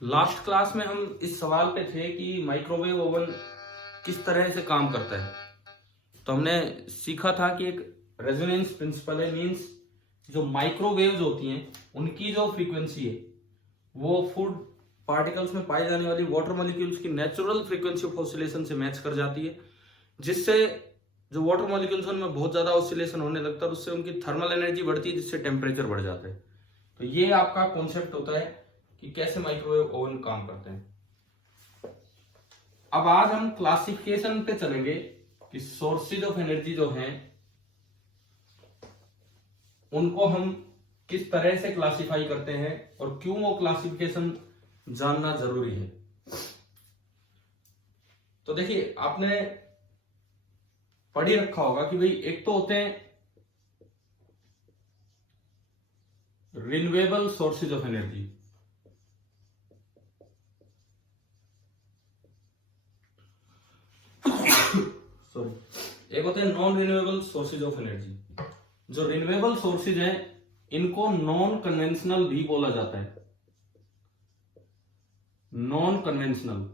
Last class में हम इस सवाल पे थे कि माइक्रोवेव ओवन किस तरह से काम करता है। तो हमने सीखा था कि एक रेजोनेंस प्रिंसिपल है, मींस जो माइक्रोवेव्स होती हैं उनकी जो फ्रीक्वेंसी है वो फूड पार्टिकल्स में पाई जाने वाली वाटर मॉलिक्यूल्स की नेचुरल फ्रीक्वेंसी ऑफ ऑसिलेशन से मैच कर जाती है, जिससे जो वाटर मॉलिक्यूल्स उनमें बहुत ज्यादा ऑसिलेशन होने लगता है, उससे उनकी थर्मल एनर्जी बढ़ती है, जिससे टेम्परेचर बढ़ जाता है। तो ये आपका कॉन्सेप्ट होता है कि कैसे माइक्रोवेव ओवन काम करते हैं। अब आज हम क्लासिफिकेशन पे चलेंगे कि सोर्सेज ऑफ एनर्जी जो हैं उनको हम किस तरह से क्लासिफाई करते हैं और क्यों वो क्लासिफिकेशन जानना जरूरी है। तो देखिए, आपने पढ़ ही रखा होगा कि भाई एक तो होते हैं renewable sources of energy, sorry, एक होते हैं non renewable sources of energy. जो रिन्यूएबल सोर्सेज हैं इनको नॉन कन्वेंशनल भी बोला जाता है, नॉन कन्वेंशनल।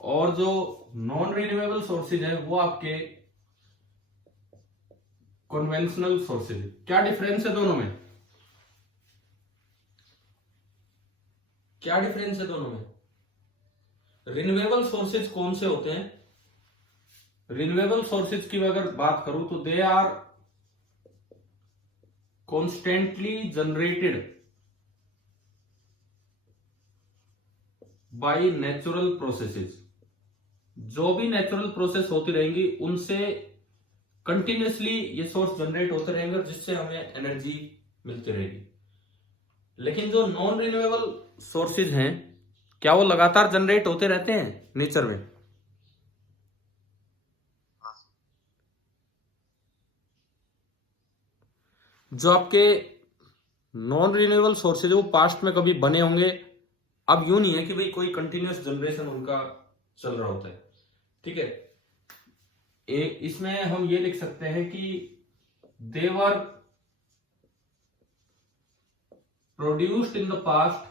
और जो नॉन रिन्यूएबल सोर्सेज है वो आपके कन्वेंशनल सोर्सेज। क्या डिफरेंस है दोनों में? क्या डिफरेंस है दोनों में? रिन्यूएबल सोर्सेज कौन से होते हैं? रिन्यूएबल सोर्सेज की अगर बात करूं तो they are constantly generated by natural processes. जो भी नेचुरल प्रोसेस होती रहेंगी उनसे कंटिन्यूसली ये सोर्स जनरेट होते रहेंगे और जिससे हमें एनर्जी मिलती रहेगी। लेकिन जो नॉन रिन्यूएबल सोर्सेज हैं, क्या वो लगातार जनरेट होते रहते हैं नेचर में? जो आपके नॉन रिन्यूएबल सोर्सेज है वो पास्ट में कभी बने होंगे। अब यूं नहीं है कि भाई कोई कंटिन्यूअस जनरेशन उनका चल रहा होता है, ठीक है। इसमें हम ये लिख सकते हैं कि they were produced in the past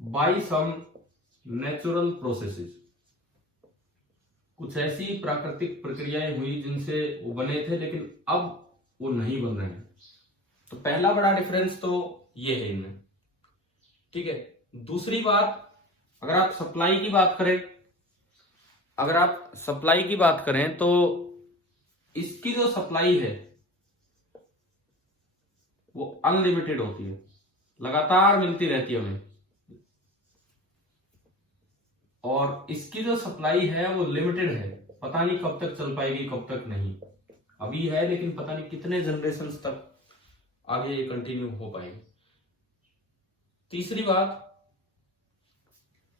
by some natural processes. कुछ ऐसी प्राकृतिक प्रक्रियाएं हुई जिनसे वो बने थे, लेकिन अब वो नहीं बन रहे हैं। तो पहला बड़ा डिफरेंस तो ये है इनमें, ठीक है। दूसरी बात, अगर आप सप्लाई की बात करें, अगर आप सप्लाई की बात करें तो इसकी जो सप्लाई है वो अनलिमिटेड होती है, लगातार मिलती रहती है हमें। और इसकी जो सप्लाई है वो लिमिटेड है, पता नहीं कब तक चल पाएगी कब तक नहीं। अभी है लेकिन पता नहीं कितने जनरेशन तक आगे ये कंटिन्यू हो पाएगी। तीसरी बात,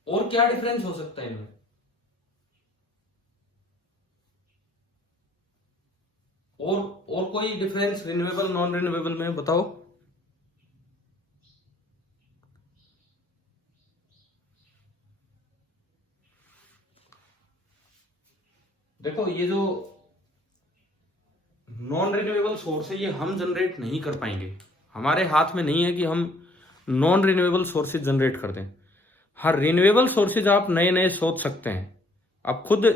और क्या डिफरेंस हो सकता है इनमें? और कोई डिफरेंस रिन्यूएबल नॉन रिन्यूएबल में बताओ। देखो, ये जो नॉन रिन्यूएबल सोर्स है ये हम जनरेट नहीं कर पाएंगे, हमारे हाथ में नहीं है कि हम नॉन रिन्यूएबल सोर्सेज जनरेट कर दें। हर रिन्यूएबल सोर्सेज आप नए नए सोच सकते हैं, आप खुद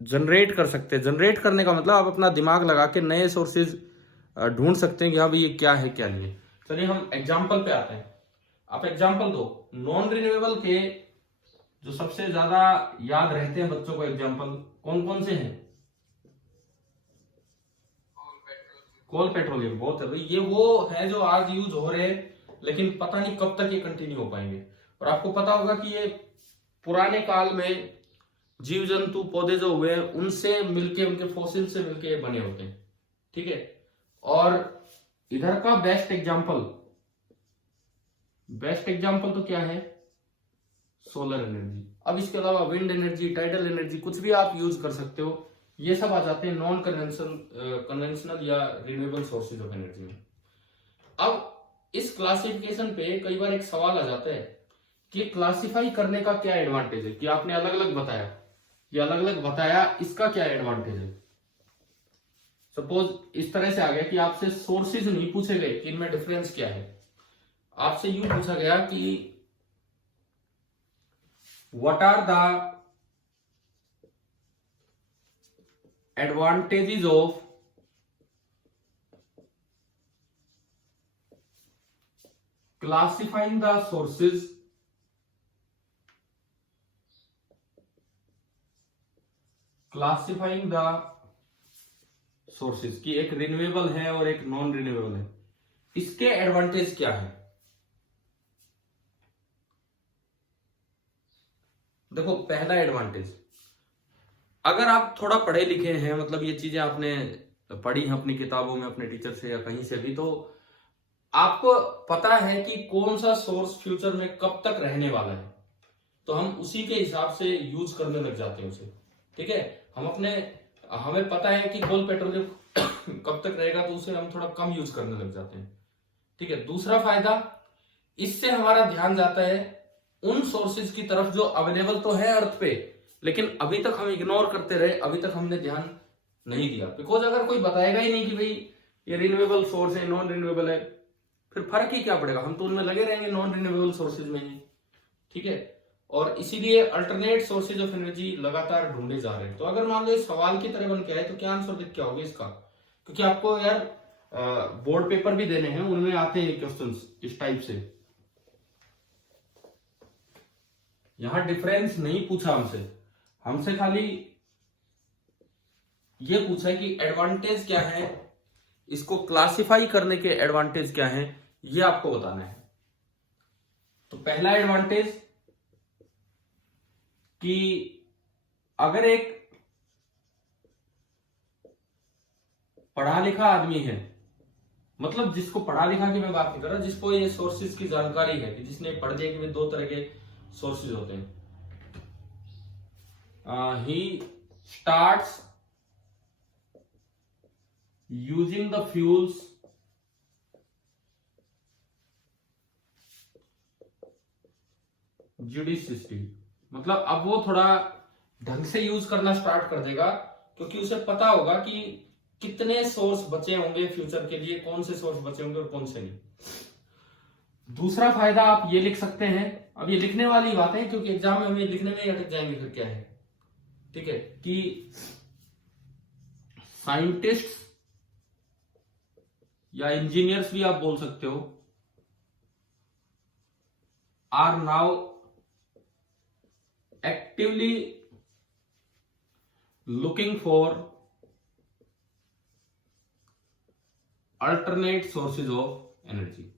जनरेट कर सकते हैं। जनरेट करने का मतलब आप अपना दिमाग लगा के नए सोर्सेज ढूंढ सकते हैं कि हाँ भाई ये क्या है क्या नहीं है। चलिए हम एग्जाम्पल पे आते हैं, आप एग्जाम्पल दो नॉन रिन्यूएबल के। जो सबसे ज्यादा याद रहते हैं बच्चों को एग्जाम्पल कौन कौन से हैं? कोल पेट्रोलियम, बहुत है भाई। ये वो है जो आज यूज हो रहे हैं लेकिन पता नहीं कब तक ये कंटिन्यू हो पाएंगे। और आपको पता होगा कि ये पुराने काल में जीव जंतु पौधे जो हुए हैं उनसे मिलके, उनके फॉसिल से मिलके बने होते हैं, ठीक है। और इधर का बेस्ट एग्जांपल तो क्या है? Solar energy. अब इसके अलावा विंड एनर्जी, टाइडल एनर्जी, कुछ भी आप यूज कर सकते हो। ये सब आ जाते हैं नॉन कन्वेंशनल या रिन्यूएबल सोर्सेज ऑफ एनर्जी में। अब इस क्लासिफिकेशन पे कई बार एक सवाल आ जाता है कि क्लासिफाई करने का क्या एडवांटेज है, कि आपने अलग अलग बताया, ये अलग अलग बताया, इसका क्या एडवांटेज है? सपोज इस तरह से आ गया कि आपसे सोर्सेज नहीं पूछे गए कि इनमें डिफरेंस क्या है, आपसे यूं पूछा गया कि what are the advantages of classifying the sources की एक रिन्यूएबल है और एक नॉन रिन्यूएबल है, इसके एडवांटेज क्या है। देखो पहला एडवांटेज, अगर आप थोड़ा पढ़े लिखे हैं, मतलब ये चीजें आपने पढ़ी हैं अपनी किताबों में, अपने टीचर से या कहीं से भी, तो आपको पता है कि कौन सा सोर्स फ्यूचर में कब तक रहने वाला है, तो हम उसी के हिसाब से यूज करने लग जाते हैं उसे। ठीक है, हमें पता है कि कोल पेट्रोलियम कब तक रहेगा, तो उसे हम थोड़ा कम यूज करने लग जाते हैं। ठीक है, दूसरा फायदा, इससे हमारा ध्यान जाता है उन सोर्सेज की तरफ जो अवेलेबल तो है अर्थ पे, लेकिन अभी तक हम इग्नोर करते रहे, अभी तक हमने ध्यान नहीं दिया। बिकॉज अगर कोई बताएगा ही नहीं कि भाई ये रिन्यूएबल सोर्स है, नॉन रिन्यूएबल है, फिर फर्क ही क्या पड़ेगा, हम तो उनमें लगे रहेंगे नॉन रिन्यूएबल सोर्सेज में ही। ठीक है, और इसीलिए अल्टरनेट सोर्सेज ऑफ एनर्जी लगातार ढूंढे जा रहे हैं। तो अगर मान लो इस सवाल की तरह बन के आए तो क्या आंसर दिख क्या होगा इसका, क्योंकि आपको यार बोर्ड पेपर भी देने हैं, उनमें आते हैं क्वेश्चंस इस टाइप से। यहां डिफरेंस नहीं पूछा हमसे खाली ये पूछा है कि एडवांटेज क्या है, इसको क्लासिफाई करने के एडवांटेज क्या है, ये आपको बताना है। तो पहला एडवांटेज कि अगर एक पढ़ा लिखा आदमी है, मतलब जिसको पढ़ा लिखा की मैं बात नहीं कर रहा, जिसको ये सोर्सेज की जानकारी है, कि जिसने पढ़ दिया कि वे दो तरह के सोर्सेज होते हैं, he starts using the fuels judiciously, मतलब अब वो थोड़ा ढंग से यूज करना स्टार्ट कर देगा, क्योंकि उसे पता होगा कि कितने सोर्स बचे होंगे फ्यूचर के लिए, कौन से सोर्स बचे होंगे और कौन से नहीं। दूसरा फायदा आप ये लिख सकते हैं, अब ये लिखने वाली बात है क्योंकि एग्जाम में हम ये लिखने में ही अटक जाएंगे, फिर क्या है। ठीक है, कि साइंटिस्ट या इंजीनियर्स भी आप बोल सकते हो, are now actively looking for alternate sources of energy.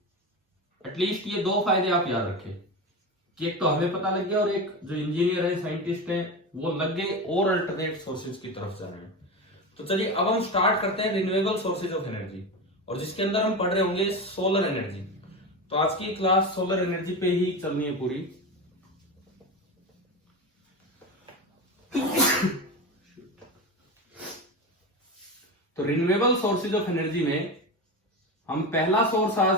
At least ये दो फायदे आप याद रखें कि एक तो हमें पता लग गया, और एक जो इंजीनियर है, साइंटिस्ट है, वो लग गए और अल्टरनेट सोर्सेज की तरफ जा रहे हैं। तो चलिए अब हम स्टार्ट करते हैं रिन्यूएबल सोर्सेज ऑफ एनर्जी, और जिसके अंदर हम पढ़ रहे होंगे सोलर एनर्जी। तो आज की क्लास सोलर एनर्जी पे ही चलनी है पूरी। तो रिन्यूएबल सोर्सेज ऑफ एनर्जी में हम पहला सोर्स आज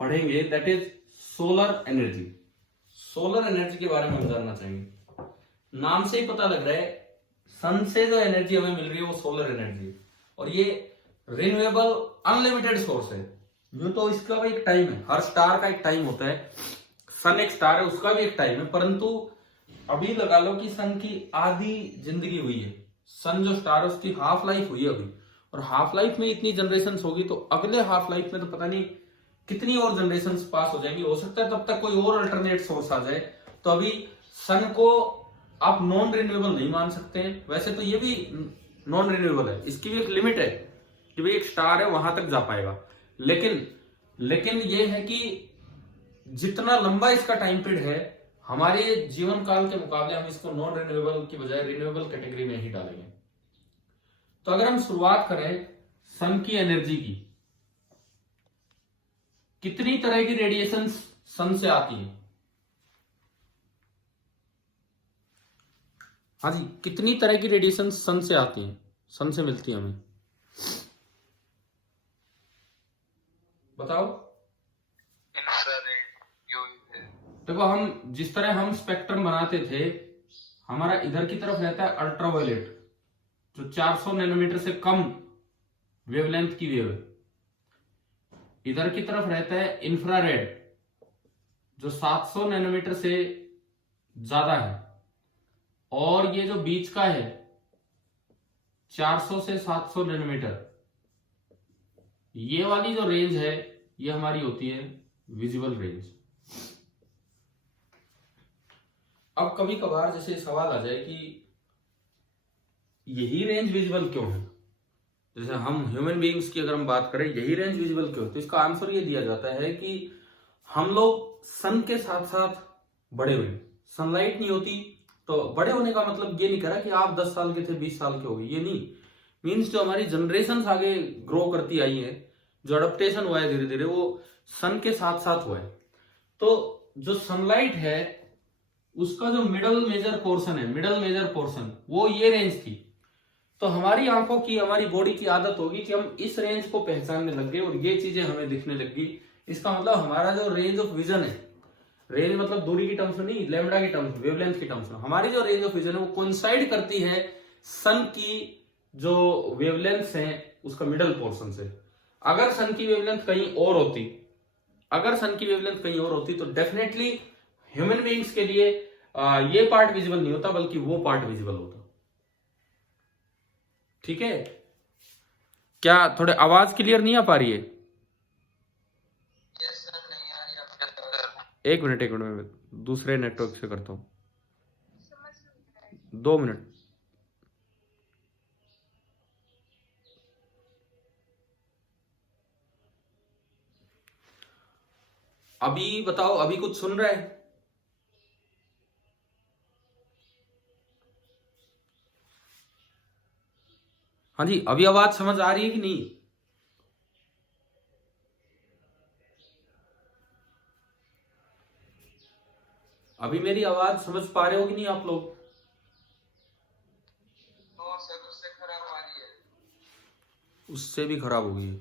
पढ़ेंगे, that is solar energy. Solar energy के बारे में हम जानना चाहेंगे। नाम से ही पता लग रहा है, सन से जो एनर्जी हमें मिल रही है वो सोलर एनर्जी है, और ये रिन्यूएबल अनलिमिटेड सोर्स है। यूं तो इसका भी एक टाइम है, हर स्टार का एक टाइम होता है, सन एक स्टार है, उसका भी एक टाइम है, परंतु अभी लगा लो कि सन की आधी जिंदगी हुई है, सन जो स्टार है उसकी हाफ लाइफ हुई है अभी, और हाफ लाइफ में इतनी जनरेशन होगी, तो अगले हाफ लाइफ में तो पता नहीं कितनी और जनरेशन पास हो जाएंगी। हो सकता है तब तक कोई और अल्टरनेट सोर्स आ जाए। तो अभी सन को आप नॉन रिन्यूएबल नहीं मान सकते, वैसे तो ये भी नॉन रिन्यूएबल है, इसकी भी एक लिमिट है कि भाई एक स्टार है वहां तक जा पाएगा, लेकिन ये है कि जितना लंबा इसका टाइम पीरियड है, हमारे जीवन काल के मुकाबले हम इसको नॉन रिन्यूएबल की बजाय रिन्यूएबल कैटेगरी में ही डालेंगे। तो अगर हम शुरुआत करें सन की एनर्जी की, कितनी तरह की रेडिएशन सन से आती है? हाँ जी, कितनी तरह की रेडिएशन सन से आती है, सन से मिलती है हमें, बताओ। देखो हम जिस तरह हम स्पेक्ट्रम बनाते थे, हमारा इधर की तरफ रहता है अल्ट्रावायलेट, जो 400 नैनोमीटर से कम वेवलेंथ की वेव है। इधर की तरफ रहता है इंफ्रारेड जो 700 नैनोमीटर से ज्यादा है, और ये जो बीच का है 400 से 700 नैनोमीटर, ये वाली जो रेंज है ये हमारी होती है विजिबल रेंज। अब कभी कभार जैसे सवाल आ जाए कि यही रेंज विजिबल क्यों है, जैसे हम ह्यूमन बीइंग्स की अगर हम बात करें यही रेंज विजिबल क्यों, तो इसका आंसर ये दिया जाता है कि हम लोग सन के साथ साथ बड़े हुए। सनलाइट नहीं होती तो बड़े होने का मतलब ये नहीं कह रहा कि आप 10 साल के थे 20 साल के हो गए, ये नहीं मीन्स जो हमारी जनरेशन आगे ग्रो करती आई है, जो अडेप्टेशन हुआ है धीरे धीरे वो सन के साथ साथ हुआ है। तो जो सनलाइट है उसका जो मिडल मेजर पोर्शन वो ये रेंज थी। तो हमारी आंखों की, हमारी बॉडी की आदत होगी कि हम इस रेंज को पहचानने लग गए और ये चीजें हमें दिखने लग गई। इसका मतलब हमारा जो रेंज ऑफ विजन है, रेंज मतलब दूरी की टर्म्स में नहीं, लैम्बडा की टर्म्स में, वेवलेंथ की टर्म्स में, हमारी जो रेंज ऑफ विजन है वो कोइंसाइड करती है सन की जो वेवलेंथ है उसका मिडल पोर्शन से। अगर सन की वेवलेंथ कहीं और होती तो डेफिनेटली ह्यूमन बीइंग्स के लिए ये पार्ट विजिबल नहीं होता बल्कि वो पार्ट विजिबल होता। ठीक है, क्या थोड़े आवाज क्लियर नहीं आ पा रही है? एक मिनट मैं दूसरे नेटवर्क से करता हूं, 2 मिनट। अभी बताओ, अभी कुछ सुन रहा है? हाँ जी, अभी आवाज समझ आ रही है कि नहीं? अभी मेरी आवाज समझ पा रहे हो कि नहीं आप लोग? उससे भी खराब हो गई है।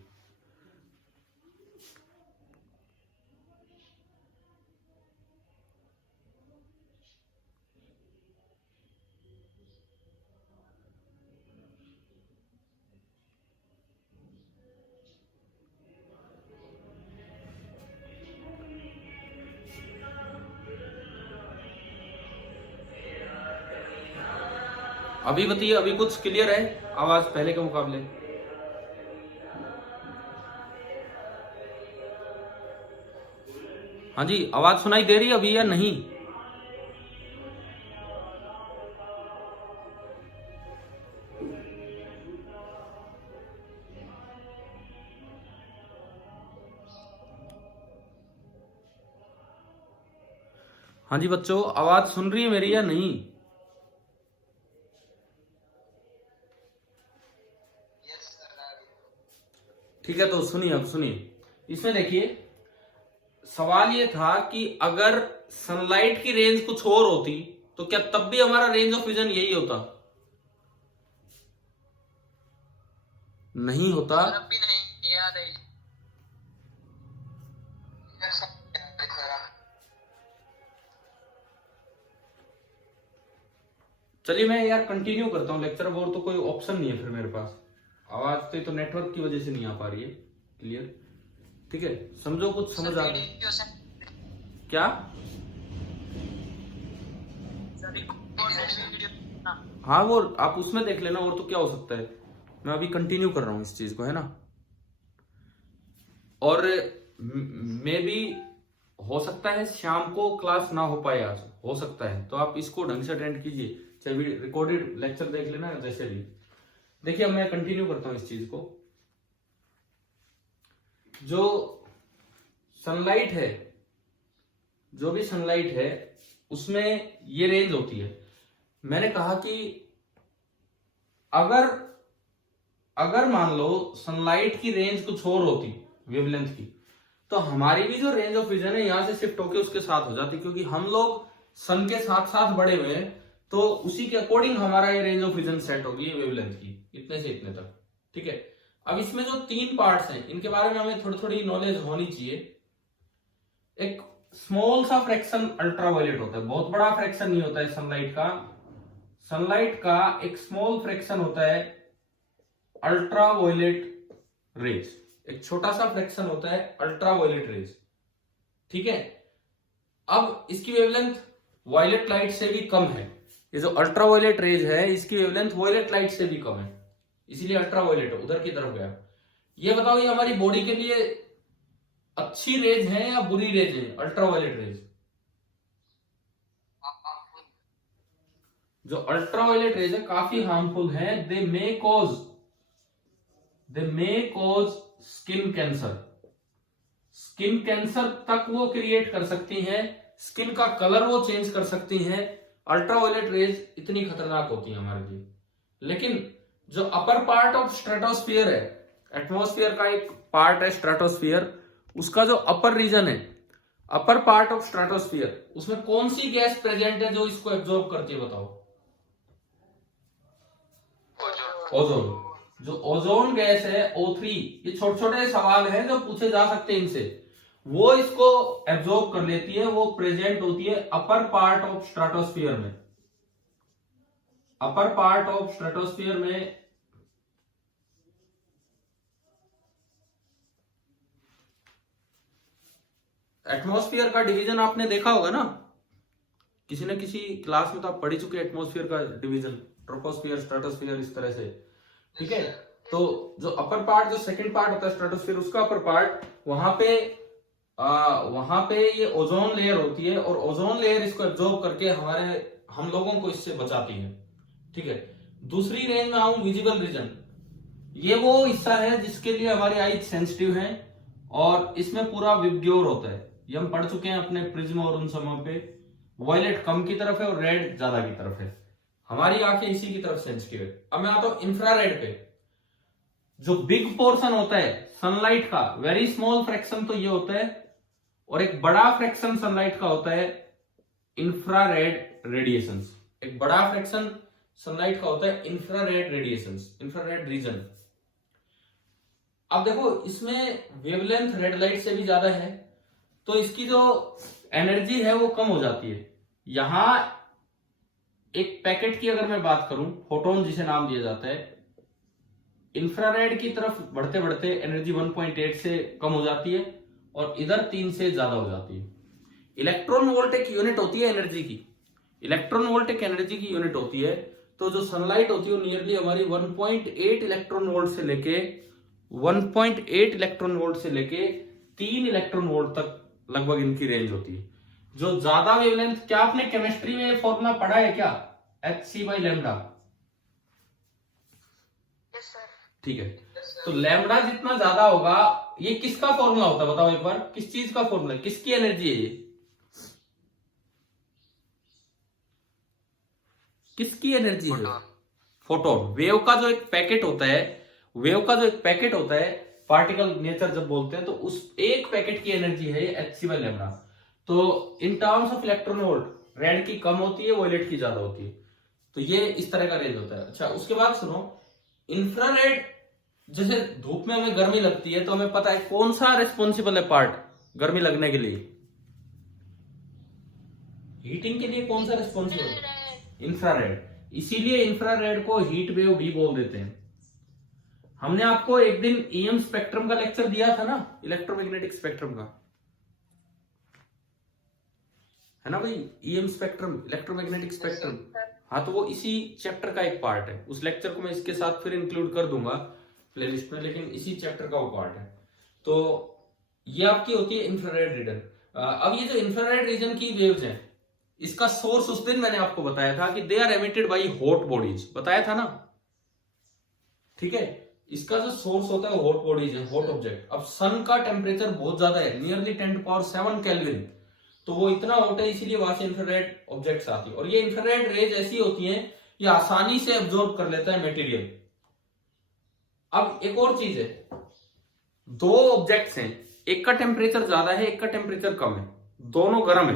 अभी बताइए, अभी कुछ क्लियर है आवाज पहले के मुकाबले? हाँ जी, आवाज सुनाई दे रही है अभी या नहीं? हाँ जी बच्चों, आवाज सुन रही है मेरी या नहीं? ठीक है, तो सुनिए, अब सुनिए, इसमें देखिए सवाल ये था कि अगर सनलाइट की रेंज कुछ और होती तो क्या तब भी हमारा रेंज ऑफ विजन यही होता? नहीं होता। भी नहीं याद है। चलिए मैं यार कंटिन्यू करता हूँ लेक्चर, और तो कोई ऑप्शन नहीं है फिर मेरे पास। आवाज तो नेटवर्क की वजह से नहीं आ पा रही है क्लियर। ठीक है, समझो, कुछ समझ आ गया क्या? हाँ, वो आप उसमें देख लेना, और तो क्या हो सकता है। मैं अभी कंटिन्यू कर रहा हूँ इस चीज को, है ना। और मे भी हो सकता है शाम को क्लास ना हो पाए, आज हो सकता है, तो आप इसको ढंग से अटेंड कीजिए, चाहे रिकॉर्डेड लेक्चर देख लेना जैसे भी। देखिए अब मैं कंटिन्यू करता हूं इस चीज को। जो सनलाइट है, जो भी सनलाइट है उसमें ये रेंज होती है। मैंने कहा कि अगर मान लो सनलाइट की रेंज कुछ और होती वेवलेंथ की, तो हमारी भी जो रेंज ऑफ विजन है यहां से शिफ्ट होकर उसके साथ हो जाती, क्योंकि हम लोग सन के साथ साथ बड़े हुए हैं, तो उसी के अकॉर्डिंग हमारा ये रेंज ऑफ विजन सेट होगी वेवलेंथ की, इतने से इतने तक। ठीक है, अब इसमें जो 3 पार्ट्स हैं इनके बारे में हमें थोड़ी थोड़ी नॉलेज होनी चाहिए। एक स्मॉल सा फ्रैक्शन अल्ट्रावायलेट होता है, बहुत बड़ा फ्रैक्शन नहीं होता है सनलाइट का एक स्मॉल फ्रैक्शन होता है अल्ट्रावायलेट रेज, एक छोटा सा फ्रैक्शन होता है अल्ट्रा वायलेट रेज, ठीक है। अब इसकी वेवलेंथ वायलेट लाइट से भी कम है। ये जो अल्ट्रा वायलेट रेज है इसकी वेवलेंथ वायलेट लाइट से भी कम है, इसीलिए अल्ट्रा वायलेट उधर की तरफ गया। ये बताओ ये हमारी बॉडी के लिए अच्छी रेज है या बुरी रेज है अल्ट्रा वायलेट रेज? जो अल्ट्रा वायलेट रेज है काफी हार्मफुल है। They may cause skin cancer, skin cancer तक वो क्रिएट कर सकती हैं, स्किन का कलर वो चेंज कर सकती हैं। अल्ट्रावायलेट रेज इतनी खतरनाक होती है हमारे लिए। लेकिन जो अपर पार्ट ऑफ स्ट्रेटोस्फियर है, एटमॉस्फेयर का एक पार्ट है स्ट्रेटोस्फियर, उसका जो अपर रीजन है, अपर पार्ट ऑफ स्ट्रेटोस्फियर, उसमें कौन सी गैस प्रेजेंट है जो इसको एब्जॉर्ब करती है बताओ? ओजोन। जो ओजोन गैस है O3, ये छोटे छोटे सवाल हैं जो पूछे जा सकते हैं इनसे, वो इसको एब्जॉर्ब कर लेती है, वो प्रेजेंट होती है अपर पार्ट ऑफ स्ट्रेटोस्फियर में। अपर पार्ट ऑफ स्ट्रेटोस्फियर में एटमॉस्फेयर का डिवीजन आपने देखा होगा ना, किसी न किसी क्लास में तो आप पढ़ चुके एटमॉस्फेयर का डिवीजन, ट्रोपोस्फियर, स्ट्रेटोस्फियर, इस तरह से, ठीक है। तो जो अपर पार्ट, जो सेकंड पार्ट होता है स्ट्रेटोस्फियर, उसका अपर पार्ट, वहां पे ये ओजोन लेयर होती है, और ओजोन लेयर इसको एब्जॉर्ब करके हम लोगों को इससे बचाती है, ठीक है। दूसरी रेंज में आऊं, विजिबल रीजन, ये वो हिस्सा है जिसके लिए हमारी आईज सेंसिटिव है, और इसमें पूरा विबग्योर होता है। ये हम पढ़ चुके हैं अपने प्रिज्म और उन समय पे। वायलेट कम की तरफ है और रेड ज्यादा की तरफ है, हमारी आंखें इसी की तरफ सेंसिटिव है। अब मैं आता हूं इंफ्रारेड पे। जो बिग पोर्शन होता है सनलाइट का, वेरी स्मॉल फ्रैक्शन तो ये होता है, और एक बड़ा फ्रैक्शन सनलाइट का होता है इंफ्रारेड रेडिएशन। एक बड़ा फ्रैक्शन सनलाइट का होता है इंफ्रारेड रेडिएशन, इंफ्रारेड रीजन। अब देखो इसमें वेवलेंथ रेड लाइट से भी ज्यादा है, तो इसकी जो एनर्जी है वो कम हो जाती है। यहां एक पैकेट की अगर मैं बात करूं, फोटोन जिसे नाम दिया जाता है, इंफ्रारेड की तरफ बढ़ते बढ़ते एनर्जी 1.8 से कम हो जाती है, और इधर 3 से ज्यादा हो जाती है। इलेक्ट्रॉन वोल्ट एक यूनिट होती है एनर्जी की, इलेक्ट्रॉन वोल्ट एक एनर्जी की यूनिट होती है। तो जो सनलाइट होती है वो नियरली हमारी 1.8 इलेक्ट्रॉन वोल्ट से लेके 3 इलेक्ट्रॉन वोल्ट तक लगभग इनकी रेंज होती है। जो ज्यादा वेवलेंथ, क्या आपने केमिस्ट्री में फॉर्मूला पढ़ा है क्या, hc/λ? ठीक है, तो लैम्डा जितना ज्यादा होगा, ये किसका फॉर्मूला होता है बताओ एक बार, किस चीज का फॉर्मूला, किसकी एनर्जी है ये, किसकी एनर्जी है? फोटोन। वेव का जो एक पैकेट होता है, पार्टिकल नेचर जब बोलते हैं, तो उस एक पैकेट की एनर्जी है hc/λ। तो in terms of electron volt red की कम होती है, वायलेट की ज्यादा होती है। तो ये इस तरह का रेंज होता है। अच्छा, उसके बाद सुनो, इंफ्रारेड, जैसे धूप में हमें गर्मी लगती है, तो हमें पता है कौन सा रिस्पॉन्सिबल है पार्ट गर्मी लगने के लिए, हीटिंग के लिए कौन सा रिस्पॉन्सिबल है? इंफ्रारेड। इसीलिए इंफ्रारेड को हीट वेव भी बोल देते हैं। हमने आपको एक दिन ईएम स्पेक्ट्रम का लेक्चर दिया था ना, इलेक्ट्रोमैग्नेटिक स्पेक्ट्रम का, है ना भाई, ईएम स्पेक्ट्रम, इलेक्ट्रोमैग्नेटिक स्पेक्ट्रम। हाँ, तो वो इसी चैप्टर का एक पार्ट है। उस लेक्चर को मैं इसके साथ फिर इंक्लूड कर दूंगा प्लेलिस्ट में, लेकिन इसी चैप्टर का वो पार्ट है। तो ये आपकी होती है इंफ्रारेड रीजन। अब ये जो इंफ्रारेड रीजन की वेव्स हैं, इसका सोर्स उस दिन मैंने आपको बताया था कि they are emitted by hot bodies, बताया था ना, ठीक है। इसका जो सोर्स होता है वो हॉट बॉडीज है, हॉट ऑब्जेक्ट। अब सन का टेम्परेचर बहुत ज्यादा है, नियरली 10⁷ केल्विन, तो वो इतना हॉट है, इसीलिए वहां से इंफ्रारेड ऑब्जेक्ट्स आती है। और ये इंफ्रारेड रेज ऐसी होती हैं, ये आसानी से एब्जॉर्ब कर लेता है मटेरियल। अब एक और चीज है, दो ऑब्जेक्ट्स हैं, एक का टेम्परेचर ज्यादा है, एक का टेम्परेचर कम है, दोनों गर्म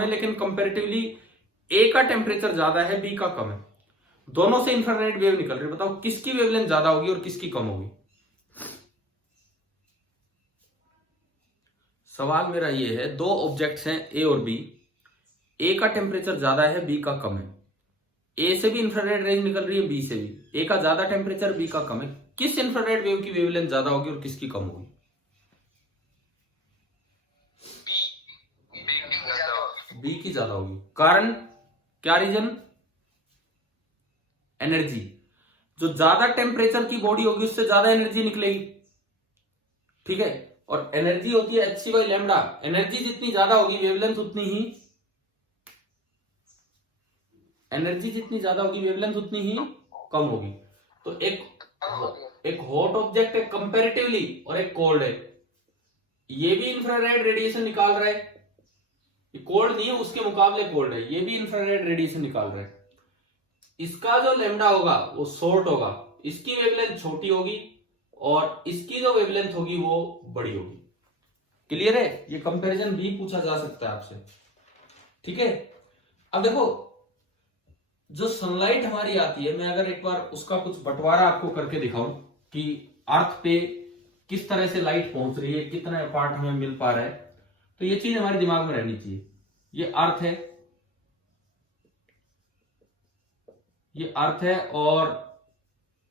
है, लेकिन कंपैरेटिवली ए का टेम्परेचर ज्यादा है, बी का कम है, दोनों से इंफ्रारेड वेव निकल रही है। बताओ किसकी वेवलेंथ ज्यादा होगी और किसकी कम होगी? सवाल मेरा ये है, दो ऑब्जेक्ट्स हैं ए और बी, ए का टेम्परेचर ज्यादा है, बी का कम है, ए से भी इंफ्रारेड रेंज निकल रही है, बी से भी, ए का ज्यादा टेम्परेचर, बी का कम है, किस इंफ्रारेड वेव की वेवलेंथ ज्यादा होगी और किसकी कम होगी? बी की ज्यादा होगी। कारण क्या? रीजन? एनर्जी। जो ज्यादा टेम्परेचर की बॉडी होगी उससे ज्यादा एनर्जी निकलेगी, ठीक है। और एनर्जी होती है H C by lambda. Energy जितनी ज्यादा होगी वेवलेंथ उतनी ही कम होगी। तो एक हॉट ऑब्जेक्ट है कंपैरेटिवली और एक कोल्ड है, ये भी इंफ्रारेड रेडिएशन निकाल रहा है, ये कोल्ड नहीं है, उसके मुकाबले कोल्ड है, ये भी इंफ्रारेड रेडिएशन निकाल रहा है। इसका जो लैम्डा होगा वो शॉर्ट होगा, इसकी वेवलेंथ छोटी होगी और इसकी जो वेवलेंथ होगी वो बड़ी होगी। क्लियर है? ये कंपैरिजन भी पूछा जा सकता है आपसे, ठीक है। अब देखो, जो सनलाइट हमारी आती है, मैं अगर एक बार उसका कुछ बंटवारा आपको करके दिखाऊं कि अर्थ पे किस तरह से लाइट पहुंच रही है, कितना पार्ट हमें मिल पा रहा है, तो ये चीज हमारे दिमाग में रहनी चाहिए। ये अर्थ है और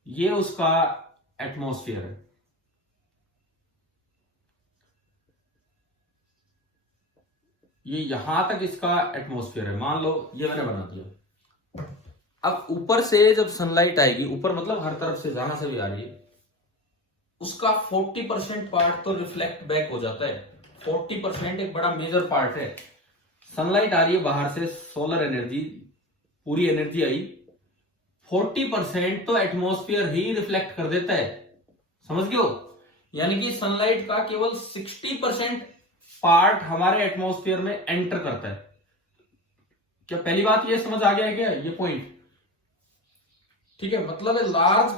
ये उसका एटमॉस्फेयर है। ये यहां तक इसका एटमॉस्फेयर है, मान लो ये मैंने बना दिया। अब ऊपर से जब सनलाइट आएगी, ऊपर मतलब हर तरफ से जहां से भी आ रही है, उसका 40% पार्ट तो रिफ्लेक्ट बैक हो जाता है। 40% एक बड़ा मेजर पार्ट है। सनलाइट आ रही है बाहर से, सोलर एनर्जी, पूरी एनर्जी आई, 40% तो एटमॉस्फेयर ही रिफ्लेक्ट कर देता है, समझ गए हो? यानी कि सनलाइट का केवल 60% पार्ट हमारे एटमॉस्फेयर में एंटर करता है। क्या पहली बात ये समझ आ गया है क्या, ये पॉइंट? ठीक है, मतलब large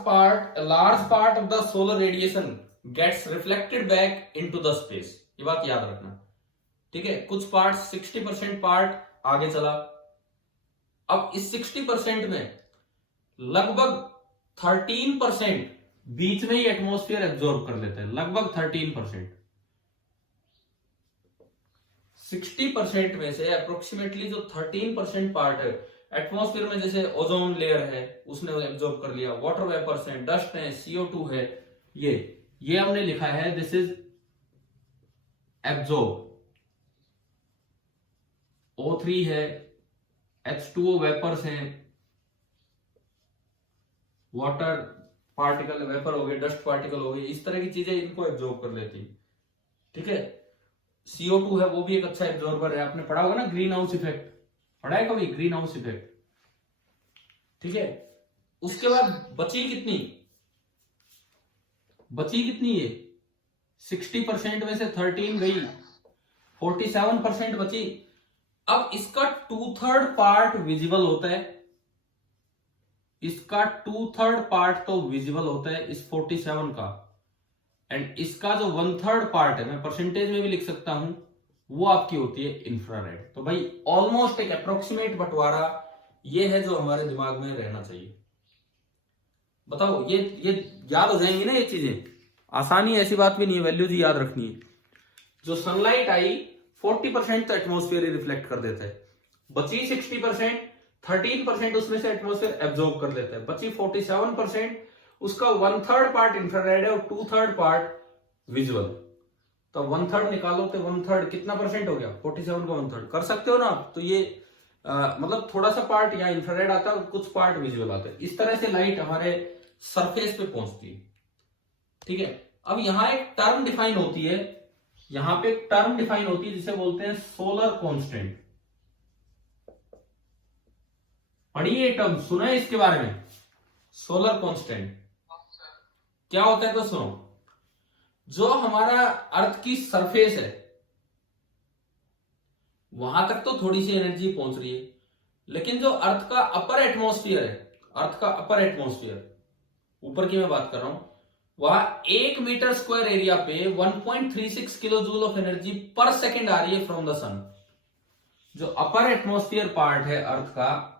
part of the solar radiation gets reflected back into the space, ये बात याद रखना, ठीक है। कुछ पार्ट 60% पार्ट आगे चला। अब इस 60% में लगभग 13% बीच में ही एटमॉस्फेयर एब्जॉर्ब कर लेता है, लगभग 13%। 60% में से अप्रोक्सीमेटली जो 13% पार्ट है एटमॉस्फेयर में, जैसे ओजोन लेयर है उसने एब्जॉर्ब कर लिया, वाटर वेपर्स हैं, डस्ट है, CO2 है, ये हमने लिखा है दिस इज एब्जॉर्ब। O3 है, H2O वेपर्स हैं, वाटर पार्टिकल वेपर हो गए, डस्ट पार्टिकल हो गए, इस तरह की चीजें इनको एब्जॉर्ब कर लेती, ठीक है। CO2 है, वो भी एक अच्छा एब्जॉर्बर है, आपने पढ़ा होगा ना ग्रीन हाउस इफेक्ट, पढ़ा है कभी ग्रीन हाउस इफेक्ट, ठीक है। उसके बाद बची कितनी है? 60% में से 13 गई, 47% बची। अब इसका 2/3 पार्ट विजिबल होता है, इसका 2/3 पार्ट तो विजिबल होता है इस 47 का, एंड इसका जो 1/3 पार्ट है, मैं परसेंटेज में भी लिख सकता हूं, वो आपकी होती है इंफ्रारेड। तो भाई ऑलमोस्ट एक अप्रोक्सीमेट बंटवारा ये है जो हमारे दिमाग में रहना चाहिए। बताओ, ये याद हो जाएंगी ना ये चीजें, आसानी, ऐसी बात भी नहीं है, वैल्यूज ही याद रखनी है। जो सनलाइट आई 40% तो एटमॉस्फेयर रिफ्लेक्ट कर देता है, बची 60%, 13% उसमें से एटमॉस्फेयर एब्जॉर्ब कर लेता है, बची 47%, उसका 1/3 पार्ट इंफ्रारेड है और 2/3 पार्ट विजुअल। तो 1/3 निकालो तो 1/3 कितना परसेंट हो गया? 47 का 1/3 कर सकते हो ना आप। तो ये मतलब थोड़ा सा पार्ट यहाँ इंफ्रारेड आता है और कुछ पार्ट विजुअल आता है। इस तरह से लाइट हमारे सरफेस पे पहुंचती है, ठीक है। अब यहाँ एक टर्म डिफाइन होती है, यहां पे एक टर्म डिफाइन होती है जिसे बोलते हैं सोलर कांस्टेंट। पढ़िए टर्म, सुना है इसके बारे में? सोलर कांस्टेंट क्या होता है? तो सुनो, जो हमारा अर्थ की सरफेस है वहां तक तो थोड़ी सी एनर्जी पहुंच रही है, लेकिन जो अर्थ का अपर एटमॉस्फेयर है, अर्थ का अपर एटमॉस्फेयर, ऊपर की मैं बात कर रहा हूं, वहां 1 मीटर स्क्वायर एरिया पे 1.36 किलो जूल ऑफ एनर्जी पर सेकेंड आ रही है फ्रॉम द सन। जो अपर एटमॉस्फेयर पार्ट है अर्थ का,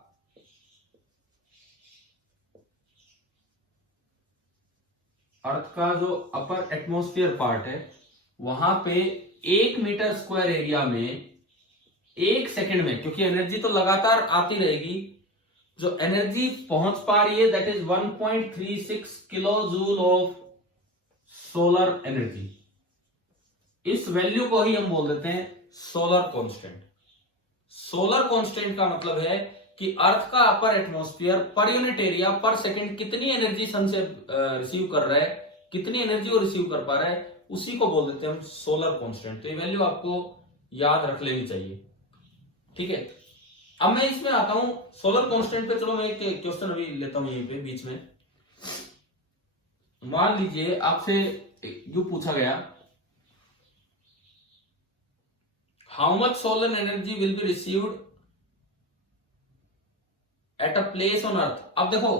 जो अपर एटमॉस्फेयर पार्ट है, वहां पे 1 मीटर स्क्वायर एरिया में 1 सेकेंड में, क्योंकि एनर्जी तो लगातार आती रहेगी, जो एनर्जी पहुंच पा रही है that is 1.36 kilo joule of solar energy. इस वैल्यू को ही हम बोल देते हैं सोलर कांस्टेंट। सोलर कांस्टेंट का मतलब है कि अर्थ का upper atmosphere per unit area पर सेकंड कितनी एनर्जी सन से रिसीव कर रहा है, कितनी एनर्जी को रिसीव कर पा रहा है, उसी को बोल देते हैं हम सोलर कांस्टेंट। तो ये वैल्यू आपको याद रख लेनी चाहिए, ठीक है। अब मैं इसमें आता हूं सोलर कांस्टेंट पे। चलो मैं एक क्वेश्चन अभी लेता हूं यहीं पे बीच में। मान लीजिए आपसे यू पूछा गया, how much solar energy will be received at a place on earth. अब देखो,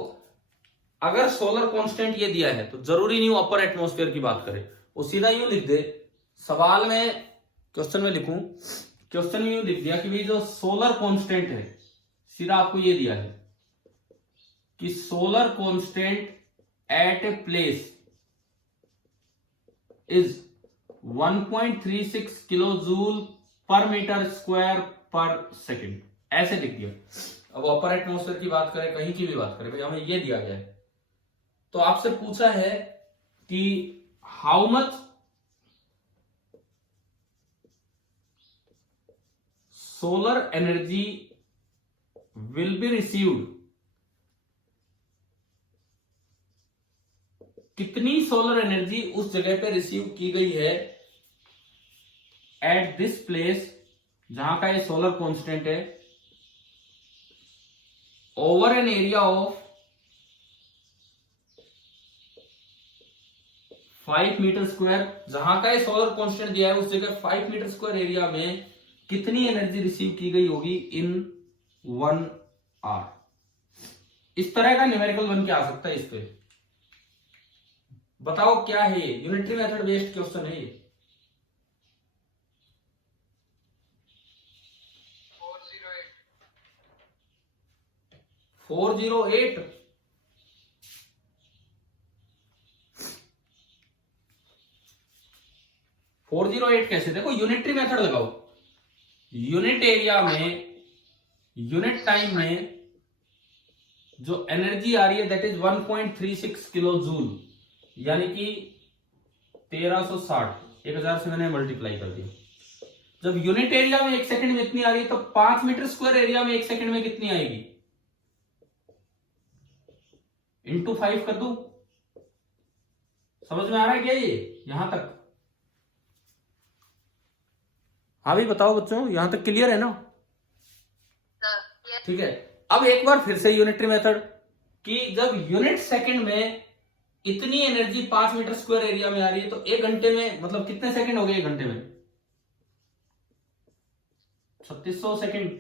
अगर सोलर कांस्टेंट ये दिया है तो जरूरी नहीं हो अपर एटमॉस्फेयर की बात करें, वो सीधा यूं लिख दे। सवाल में क्वेश्चन में लिखूं, क्वेश्चन में यूं लिख दिया कि भाई जो सोलर कांस्टेंट है, सीधा आपको ये दिया है कि solar constant at a place is 1.36 kilo joule per metre square per second, ऐसे लिख दिया। अब अपर एटमॉस्फेयर की बात करें, कहीं की भी बात करें, भाई हमें ये दिया गया है। तो आपसे पूछा है कि how much solar energy will be received, कितनी सोलर एनर्जी उस जगह पे रिसीव की गई है एट दिस प्लेस, जहां का ये सोलर कांस्टेंट है, over an area of 5 metre square. जहां का ये सोलर कांस्टेंट दिया है उस जगह 5 मीटर स्क्वायर एरिया में कितनी एनर्जी रिसीव की गई होगी इन 1 आवर। इस तरह का न्यूमेरिकल बन के आ सकता है इस पे। बताओ क्या है ये, यूनिटरी मेथड बेस्ड क्वेश्चन है ये। 408 408 कैसे? देखो यूनिटरी मेथड लगाओ, यूनिट एरिया में यूनिट टाइम में जो एनर्जी आ रही है दैट इज 1.36 किलो जूल, यानी कि 1360, 1000 से मैंने मल्टीप्लाई कर दिया। जब यूनिट एरिया में 1 सेकंड में इतनी आ रही है तो 5 मीटर स्क्वायर एरिया में 1 सेकंड में कितनी आएगी, इंटू 5 कर दूं। समझ में आ रहा है क्या ये यहां तक? हाँ भी बताओ बच्चों, यहां तक क्लियर है ना? ठीक है। अब एक बार फिर से यूनिटरी मेथड कि जब यूनिट सेकंड में इतनी एनर्जी 5 मीटर स्क्वायर एरिया में आ रही है तो 1 घंटे में मतलब कितने सेकंड हो गए 1 घंटे में? 3600 सेकंड।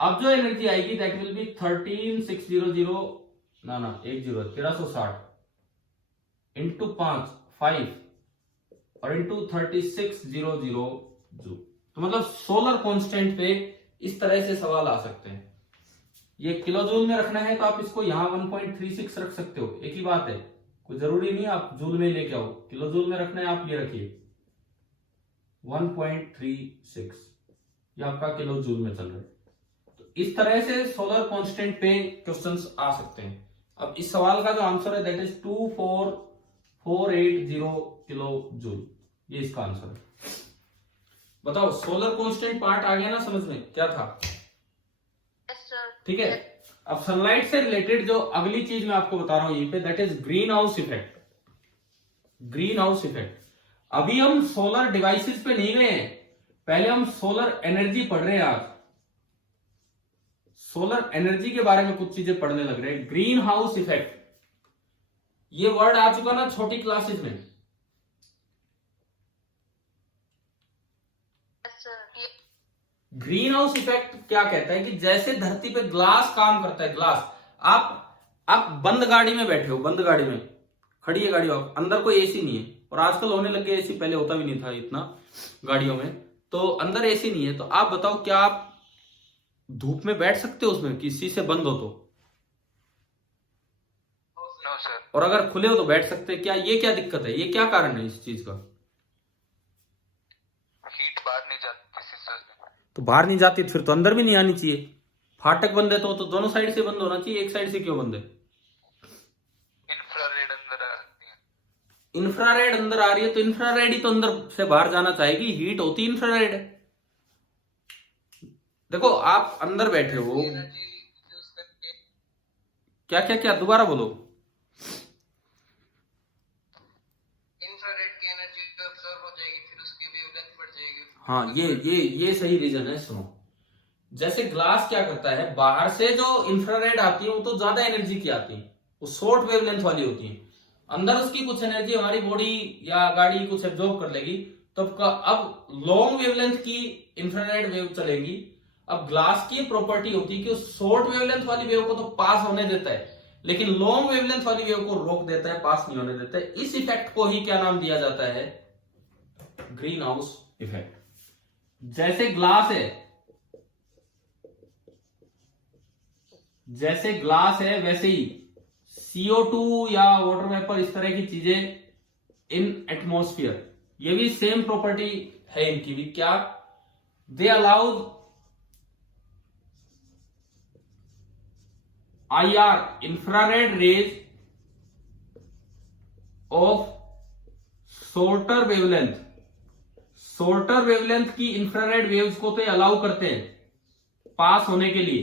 अब जो एनर्जी आएगी दैट विल बी 13600 ना 1360 इंटू 5 और इंटू 3600 जूल। तो मतलब सोलर कांस्टेंट पे इस तरह से सवाल आ सकते हैं। ये किलो जूल में रखना है तो आप इसको यहां 1.36 रख सकते हो, एक ही बात है, कोई जरूरी नहीं आप जूल में लेके आओ। किलो जूल में रखना है आप ये रखिए 1.36, ये आपका किलो जूल में चल रहा है। तो इस तरह से सोलर कांस्टेंट पे क्वेश्चंस आ सकते हैं। अब इस सवाल का जो आंसर है दैट इज 24480 किलो जूल, ये इसका आंसर है। बताओ सोलर कांस्टेंट पार्ट आ गया ना समझ में, क्या था? ठीक है। अब सनलाइट से रिलेटेड जो अगली चीज मैं आपको बता रहा हूं यहीं पे that is green house effect. Green house effect, अभी हम सोलर डिवाइसेस पे नहीं गए हैं, पहले हम सोलर एनर्जी पढ़ रहे हैं। आज सोलर एनर्जी के बारे में कुछ चीजें पढ़ने लग रहे हैं। ग्रीन हाउस इफेक्ट, ये वर्ड आ चुका ना छोटी क्लासेस में। ग्रीन हाउस इफेक्ट क्या कहता है कि जैसे धरती पे ग्लास काम करता है, ग्लास, आप बंद गाड़ी में बैठे हो, बंद गाड़ी में खड़ी है गाड़ी, आप अंदर कोई एसी नहीं है, और आजकल होने लगे एसी, पहले होता भी नहीं था इतना गाड़ियों में, तो अंदर एसी नहीं है। तो आप बताओ क्या आप धूप में बैठ सकते हो उसमें किसी से बंद हो तो? No sir. और अगर खुले हो तो बैठ सकते हैं क्या? ये क्या दिक्कत है, ये क्या कारण है इस चीज का? हीट बाहर नहीं जाती किसी से। तो बाहर नहीं जाती फिर तो अंदर भी नहीं आनी चाहिए। फाटक बंद है तो दोनों साइड से बंद होना चाहिए, एक साइड से क्यों बंद है? इंफ्रारेड अंदर आ रही है। इंफ्रारेड अंदर आ रही है तो इंफ्रारेड ही तो अंदर से बाहर जाना चाहेगी, हीट होती है इंफ्रारेड। देखो आप अंदर बैठे हो, एनर्जी यूज करके क्या क्या क्या, दोबारा बोलो। इंफ्रारेड की एनर्जी अब्सॉर्ब हो जाएगी, फिर उसकी वेवलेंथ बढ़ जाएगी। हाँ ये सही रीजन है। सुनो, जैसे ग्लास क्या करता है, बाहर से जो इंफ्रारेड आती है वो तो ज्यादा एनर्जी की आती है, वो शॉर्ट वेवलेंथ वाली होती है। अंदर उसकी कुछ एनर्जी हमारी बॉडी या गाड़ी कुछ एब्जॉर्ब कर लेगी, तो अब लॉन्ग वेवलेंथ की इंफ्रारेड वेव चलेगी। अब ग्लास की प्रॉपर्टी होती है कि शॉर्ट वेवलेंथ वाली वेव को तो पास होने देता है, लेकिन लॉन्ग वेवलेंथ वाली वेव को रोक देता है, पास नहीं होने देता है। इस इफेक्ट को ही क्या नाम दिया जाता है? Green house effect. जैसे ग्लास है, जैसे ग्लास है वैसे ही CO2 या वाटर वेपर, इस तरह की चीजें इन एटमॉस्फेयर, ये भी सेम प्रॉपर्टी है इनकी भी। क्या? They allow IR, infrared rays of shorter wavelength. Shorter wavelength की इंफ्रारेड वेव्स को तो अलाउ करते हैं पास होने के लिए,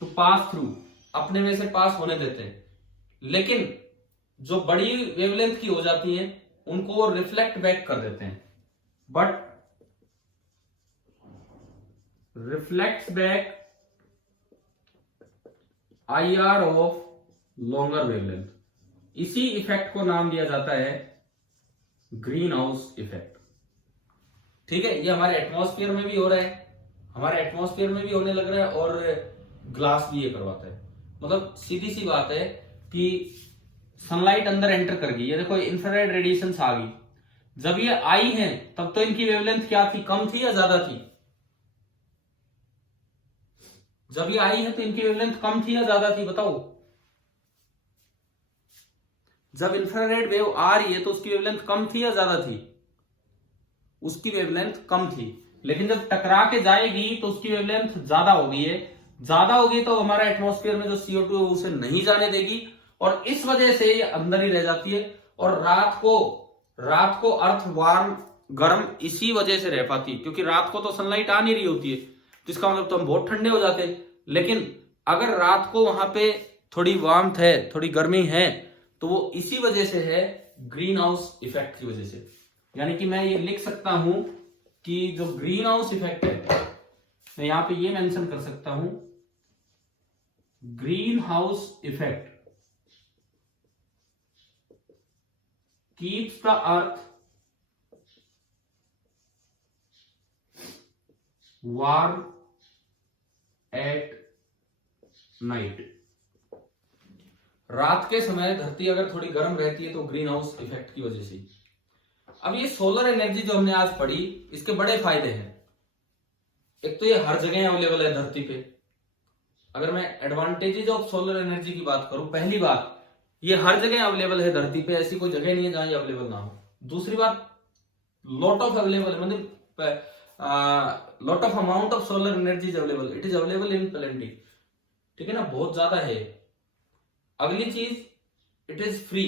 तो पास थ्रू, अपने में से पास होने देते हैं। लेकिन जो बड़ी वेवलेंथ की हो जाती हैं उनको वो रिफ्लेक्ट बैक कर देते हैं, but reflects back IR of longer wavelength. इसी इफेक्ट को नाम दिया जाता है ग्रीन हाउस इफेक्ट। ठीक है, ये हमारे एटमॉस्फेयर में भी हो रहा है, हमारे एटमॉस्फेयर में भी होने लग रहा है, और ग्लास भी ये करवाता है। मतलब सीधी सी बात है कि सनलाइट अंदर एंटर कर गई, ये देखो इंफ्रारेड रेडिएशंस आ गई, जब ये आई है तब तो इनकी वेवलेंथ क्या थी, कम थी या ज्यादा थी? जब ये आई है तो इनकी वेवलेंथ कम थी या ज्यादा थी, बताओ। जब इंफ्रारेड वेव आ रही है तो उसकी वेवलेंथ कम थी या ज्यादा थी? उसकी वेवलेंथ कम थी। लेकिन जब टकरा के जाएगी तो उसकी वेवलेंथ ज्यादा हो गई है। ज्यादा होगी तो हमारा एटमॉस्फेयर में जो CO2 है उसे नहीं जाने देगी, और इस वजह से ये अंदर ही रह जाती है। और रात को अर्थ वार्म, गर्म इसी वजह से रह पाती है, क्योंकि रात को तो सनलाइट आ नहीं रही होती है, तो इसका मतलब तो हम बहुत ठंडे हो जाते हैं। लेकिन अगर रात को वहां पे थोड़ी वार्मथ है, थोड़ी गर्मी है, तो वो इसी वजह से है, ग्रीन हाउस इफेक्ट की वजह से। यानी कि मैं ये लिख सकता हूं कि जो ग्रीन हाउस इफेक्ट है, मैं यहां पे ये मेंशन कर सकता हूं, green house effect keeps the earth warm at night. रात के समय धरती अगर थोड़ी गर्म रहती है तो ग्रीन हाउस इफेक्ट की वजह से। अब ये सोलर एनर्जी जो हमने आज पढ़ी, इसके बड़े फायदे हैं। एक तो ये हर जगह अवेलेबल है धरती पे। अगर मैं एडवांटेजेस ऑफ सोलर एनर्जी की बात करूं, पहली बात, ये हर जगह अवेलेबल है धरती पे, ऐसी कोई जगह नहीं है जहां ये अवेलेबल ना हो। दूसरी बात, लॉट ऑफ अवेलेबल, मतलब lot of amount of solar energy is available, it is available in plenty. ठीक है ना, बहुत ज्यादा है। अगली चीज, इट इज फ्री,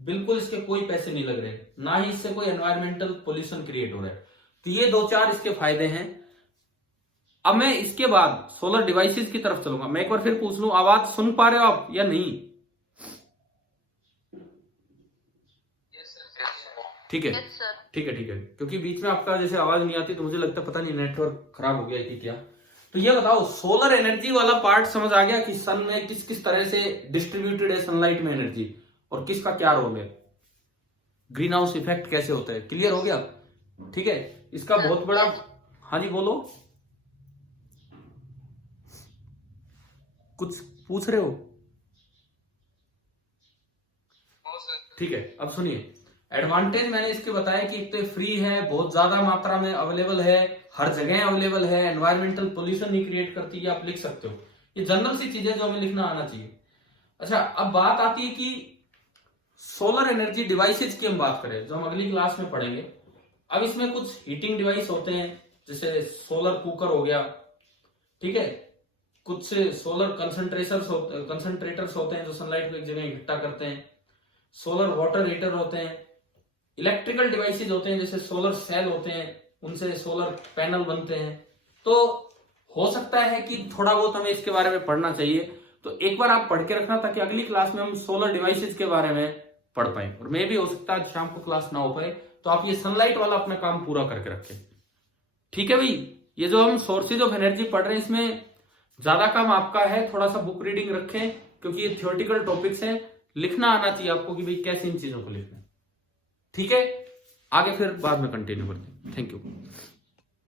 बिल्कुल इसके कोई पैसे नहीं लग रहे, ना ही इससे कोई एनवायरमेंटल पोल्यूशन क्रिएट हो रहा है। तो ये 2-4 इसके फायदे हैं। अब मैं इसके बाद सोलर डिवाइसेस की तरफ चलूंगा। मैं एक बार फिर पूछ लूं, आवाज सुन पा रहे हो आप या नहीं? ठीक है, ठीक है, ठीक है, क्योंकि बीच में आपका जैसे आवाज नहीं आती तो मुझे लगता है पता नहीं नेटवर्क खराब हो गया है कि क्या। तो ये बताओ, सोलर एनर्जी वाला पार्ट समझ आ गया कि सन में किस किस तरह से डिस्ट्रीब्यूटेड है सनलाइट में एनर्जी, और किसका क्या रोल है, ग्रीन हाउस इफेक्ट कैसे होता है, क्लियर हो गया? ठीक है, इसका बहुत बड़ा, हाँ जी बोलो, कुछ पूछ रहे हो? ठीक है, अब सुनिए, एडवांटेज मैंने इसके बताया कि एक तो फ्री है, बहुत ज्यादा मात्रा में अवेलेबल है, हर जगह अवेलेबल है, एनवायरमेंटल पोल्यूशन नहीं क्रिएट करती है, आप लिख सकते हो। ये जनरल सी चीजें जो हमें लिखना आना चाहिए। अच्छा, अब बात आती है कि सोलर एनर्जी डिवाइसेज की हम बात करें, जो हम अगली क्लास में पढ़ेंगे। अब इसमें कुछ हीटिंग डिवाइस होते हैं, जैसे सोलर कुकर हो गया, ठीक है, कुछ से सोलर कंसंट्रेटर्स होते हैं जो सनलाइट को एक जगह इकट्ठा करते हैं, सोलर वाटर हीटर होते हैं, इलेक्ट्रिकल डिवाइसेज होते हैं जैसे सोलर सेल होते हैं, उनसे सोलर पैनल बनते हैं। तो हो सकता है कि थोड़ा बहुत हमें इसके बारे में पढ़ना चाहिए, तो एक बार आप पढ़ के रखना ताकि अगली क्लास में हम सोलर डिवाइसेज के बारे में पढ़ पाए। और मे भी हो सकता है शाम को क्लास ना हो पाए, तो आप ये सनलाइट वाला अपना काम पूरा करके रखें। ठीक है भाई, ये जो हम सोर्सेज ऑफ एनर्जी पढ़ रहे हैं इसमें ज्यादा काम आपका है, थोड़ा सा बुक रीडिंग रखें क्योंकि ये थियोरेटिकल टॉपिक्स हैं, लिखना आना चाहिए आपको कि भाई कैसे इन चीजों को लिखना है। ठीक है, आगे फिर बाद में कंटिन्यू करते हैं। Thank you.